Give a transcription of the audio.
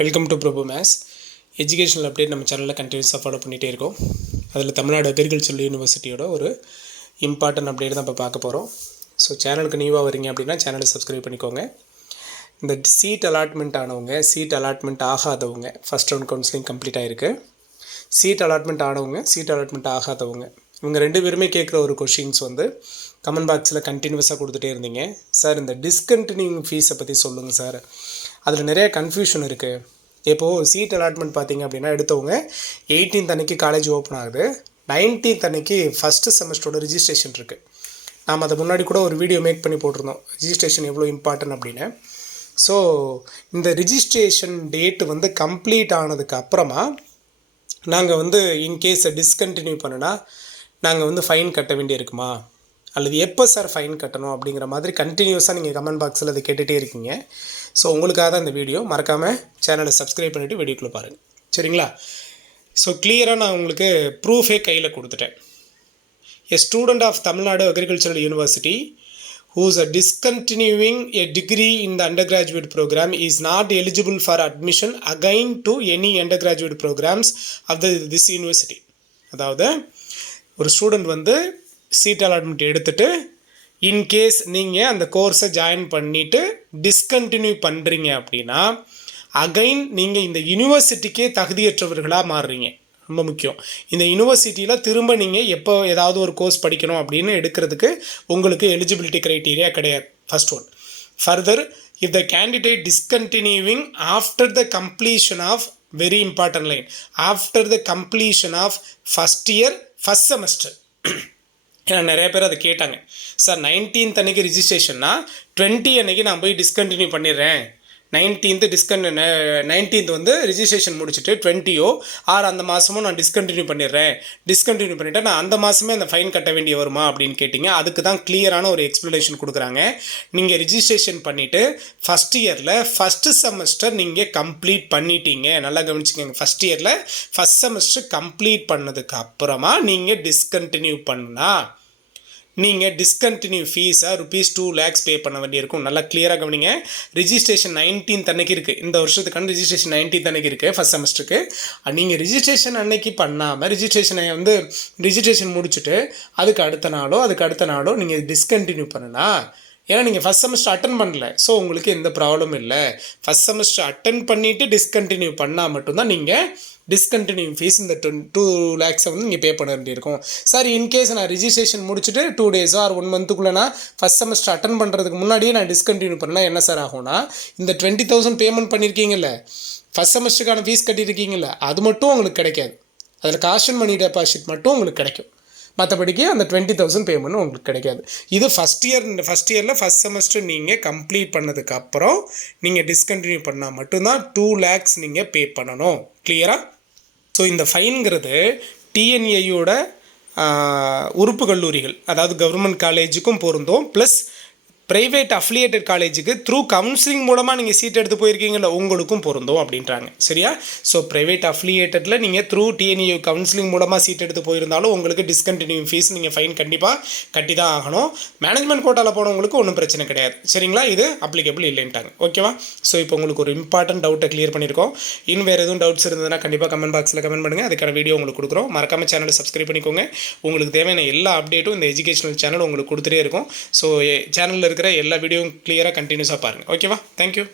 Welcome to Prabhu maths educational update நம்ம சேனலில் கண்டினியூஸாக ஃபாலோ பண்ணிகிட்டே இருக்கோம். அதில் தமிழ்நாடு அக்ரிகல்ச்சரல் யூனிவர்சிட்டியோட ஒரு இம்பார்ட்டன்ட் அப்டேட் தான் இப்போ பார்க்க போகிறோம். ஸோ சேனலுக்கு நியூவாக வரீங்க அப்படின்னா சேனலை சப்ஸ்கிரைப் பண்ணிக்கோங்க. இந்த சீட் அலாட்மெண்ட் ஆனவங்க, சீட் அலாட்மெண்ட் ஆகாதவங்க, ஃபஸ்ட் ரவுண்ட் கவுன்சிலிங் கம்ப்ளீட் ஆகிருக்கு. சீட் அலாட்மெண்ட் ஆனவங்க, சீட் அலாட்மெண்ட் ஆகாதவங்க, இவங்க ரெண்டு பேருமே கேட்குற ஒரு கொஷின்ஸ் கமெண்ட் பாக்ஸில் கண்டினியூஸாக கொடுத்துட்டே இருந்தீங்க. சார் இந்த டிஸ்கண்டினியூங் ஃபீஸை பற்றி சொல்லுங்கள் சார், அதில் நிறைய கன்ஃபியூஷன் இருக்குது. இப்போது சீட் அலாட்மெண்ட் பார்த்திங்க அப்படின்னா எடுத்தவங்க 18th அன்னைக்கு காலேஜ் ஓப்பன் ஆகுது. 19th அன்னைக்கு ஃபஸ்ட்டு செமஸ்டரோட ரிஜிஸ்ட்ரேஷன் இருக்குது. நாம் அதை முன்னாடி கூட ஒரு வீடியோ மேக் பண்ணி போட்டிருந்தோம், ரிஜிஸ்ட்ரேஷன் எவ்வளோ இம்பார்ட்டன்ட் அப்படின்னு. ஸோ இந்த ரிஜிஸ்ட்ரேஷன் டேட்டு கம்ப்ளீட் ஆனதுக்கு அப்புறமா நாங்கள் இன்கேஸ் டிஸ்கண்டினியூ பண்ணுனா நாங்கள் ஃபைன் கட்ட வேண்டியிருக்குமா, அல்லது எப்போ சார் ஃபைன் கட்டணும் அப்படிங்கிற மாதிரி கண்டினியூஸாக நீங்கள் கமெண்ட் பாக்ஸில் அதை கேட்டுகிட்டே இருக்கீங்க. ஸோ உங்களுக்காக தான் இந்த வீடியோ. மறக்காமல் சேனலை சப்ஸ்கிரைப் பண்ணிவிட்டு வீடியோக்குள்ளே பாருங்கள், சரிங்களா? ஸோ கிளியராக நான் உங்களுக்கு ப்ரூஃபே கையில் கொடுத்துட்டேன். A student of Tamil Nadu Agricultural University who is discontinuing a degree in the undergraduate program is not eligible for admission again to any undergraduate programs of this university. அதாவது ஒரு ஸ்டூடெண்ட் சீட் அலாட்மெண்ட் எடுத்துகிட்டு in case நீங்கள் அந்த கோர்ஸை join பண்ணிவிட்டு discontinue பண்ணுறீங்க அப்படின்னா again நீங்கள் இந்த யூனிவர்சிட்டிக்கே தகுதியற்றவர்களாக மாறுறீங்க. ரொம்ப முக்கியம். இந்த யூனிவர்சிட்டியில் திரும்ப நீங்கள் எப்போ ஏதாவது ஒரு கோர்ஸ் படிக்கணும் அப்படின்னு எடுக்கிறதுக்கு உங்களுக்கு எலிஜிபிலிட்டி க்ரைட்டீரியா கிடையாது. First one. Further, if the candidate discontinuing after the completion of, very important line, after the completion of first year first semester. ஏன்னா நிறைய பேர் அதை கேட்டாங்க, சார் 19th அன்றைக்கி ரிஜிஸ்ட்ரேஷன்னா 20 அன்றைக்கி நான் போய் டிஸ்கண்டினியூ பண்ணிடுறேன், 19th ரிஜிஸ்ட்ரேஷன் முடிச்சுட்டு 20யோ ஆர் அந்த மாதமும் நான் டிஸ்கண்டினியூ பண்ணிவிட்டேன் நான் அந்த மாதமே அந்த ஃபைன் கட்ட வேண்டிய வருமா அப்படின்னு கேட்டிங்க. அதுக்கு தான் கிளியரான ஒரு எக்ஸ்ப்ளனேஷன் கொடுக்குறாங்க. நீங்கள் ரிஜிஸ்ட்ரேஷன் பண்ணிவிட்டு ஃபஸ்ட் இயரில் ஃபஸ்ட்டு செமஸ்டர் நீங்கள் கம்ப்ளீட் பண்ணிட்டீங்க, நல்லா கவனிச்சுக்கோங்க. ஃபஸ்ட் இயரில் ஃபஸ்ட் செமஸ்டர் கம்ப்ளீட் பண்ணதுக்கு அப்புறமா நீங்கள் டிஸ்கண்டினியூ பண்ணால் நீங்கள் டிஸ்கண்டினியூ ஃபீஸாக ₹2 lakhs பே பண்ண வேண்டியிருக்கும். நல்லா கிளியராக கவனிங்க. ரிஜிஸ்ட்ரேஷன் 19th அன்னைக்கு இருக்குது. இந்த வருஷத்துக்கான ரிஜிஸ்ட்ரேஷன் 19th அன்னைக்கு இருக்குது ஃபஸ்ட் செமஸ்டருக்கு. நீங்கள் ரிஜிஸ்ட்ரேஷன் அன்னைக்கு பண்ணாமல் ரிஜிஸ்ட்ரேஷன் முடிச்சுட்டு அதுக்கு அடுத்த நாளோ நீங்கள் டிஸ்கண்டினியூ பண்ணுனா, ஏன்னா நீங்கள் ஃபஸ்ட் செமஸ்டர் அட்டன் பண்ணல, ஸோ உங்களுக்கு எந்த ப்ராப்ளமும் இல்லை. ஃபஸ்ட் செமஸ்டர் அட்டன் பண்ணிவிட்டு டிஸ்கண்டினியூ பண்ணால் மட்டும்தான் நீங்கள் டிஸ்கண்டினியூ ஃபீஸ் இந்த 2 lakhs நீங்கள் பே பண்ண வேண்டியிருக்கும். சார் இன்கேஸ் நான் ரிஜிஸ்ட்ரேஷன் முடிச்சுட்டு 2 days ஆர் 1 monthக்குள்ளே நான் ஃபஸ்ட் செமஸ்டர் அட்டன் பண்ணுறதுக்கு முன்னாடியே நான் டிஸ்கண்டினியூ பண்ணால் என்ன சார் ஆகும்னா, இந்த 20,000 பேமெண்ட் பண்ணியிருக்கீங்கல்ல, ஃபஸ்ட் செமஸ்டருக்கான ஃபீஸ் கட்டியிருக்கீங்கல்ல, அது மட்டும் உங்களுக்கு கிடைக்காது. அதில் காஷன் மணி டெபாசிட் மட்டும் உங்களுக்கு கிடைக்கும். மற்றபடிக்கு அந்த 20,000 பேமெண்ட் உங்களுக்கு கிடைக்காது. இது ஃபஸ்ட் இயரில் ஃபஸ்ட் செமஸ்டர் நீங்கள் கம்ப்ளீட் பண்ணதுக்கப்புறம் நீங்கள் டிஸ்கண்டினியூ பண்ணால் மட்டும்தான் 2 lakhs நீங்கள் பே பண்ணணும். கிளியராக? ஸோ இந்த ஃபைன்கிறது டிஎன்ஏயோட உறுப்பு கல்லூரிகள், அதாவது கவர்மெண்ட் காலேஜுக்கும் பொருந்தும், ப்ளஸ் ப்ரைவேட் அஃபிலியேட்டட் காலேஜுக்கு த்ரூ கவுன்சிலிங் மூலமாக நீங்கள் சீட் எடுத்து போயிருக்கீங்களா, உங்களுக்கும் பொருந்தும் அப்படின்றாங்க. சரியா? ஸோ ப்ரைவேட் அஃபிலியேட்டடில் நீங்கள் த்ரூ டிஎன்ஏ கவுன்சிலிங் மூலமாக சீட் எடுத்து போயிருந்தாலும் உங்களுக்கு டிஸ்கண்டினியூ ஃபீஸ் நீங்கள் ஃபைன் கண்டிப்பாக கட்டி தான் ஆகணும். மேனேஜ்மெண்ட் கோட்டாவில் போனவங்களுக்கு ஒன்றும் பிரச்சனை கிடையாது. சரிங்களா? இது அப்ளிகபிள் இல்லைன்ட்டாங்க. ஓகேவா? ஸோ இப்போ உங்களுக்கு ஒரு இம்பார்ட்டன்ட் டவுட்டை கிளியர் பண்ணியிருக்கோம். இன்னும் வேறு எதுவும் டவுட்ஸ் இருந்ததுன்னா கண்டிப்பாக கமெண்ட் பாக்ஸில் கமெண்ட் பண்ணுங்கள். அதுக்கான வீடியோ உங்களுக்கு கொடுக்குறோம். மறக்காமல் சேனலை சப்ஸ்கிரைப் பண்ணிக்கோங்க. உங்களுக்கு தேவையான எல்லா அப்டேட்டும் இந்த எஜுகேஷனல் சேனல் உங்களுக்கு கொடுத்துட்டே இருக்கும். ஸோ சேனலில் இருக்கிற எல்லா வீடியோவும் கிளியராக கண்டினியூஸாக பாருங்கள். ஓகேவா? தேங்க்யூ.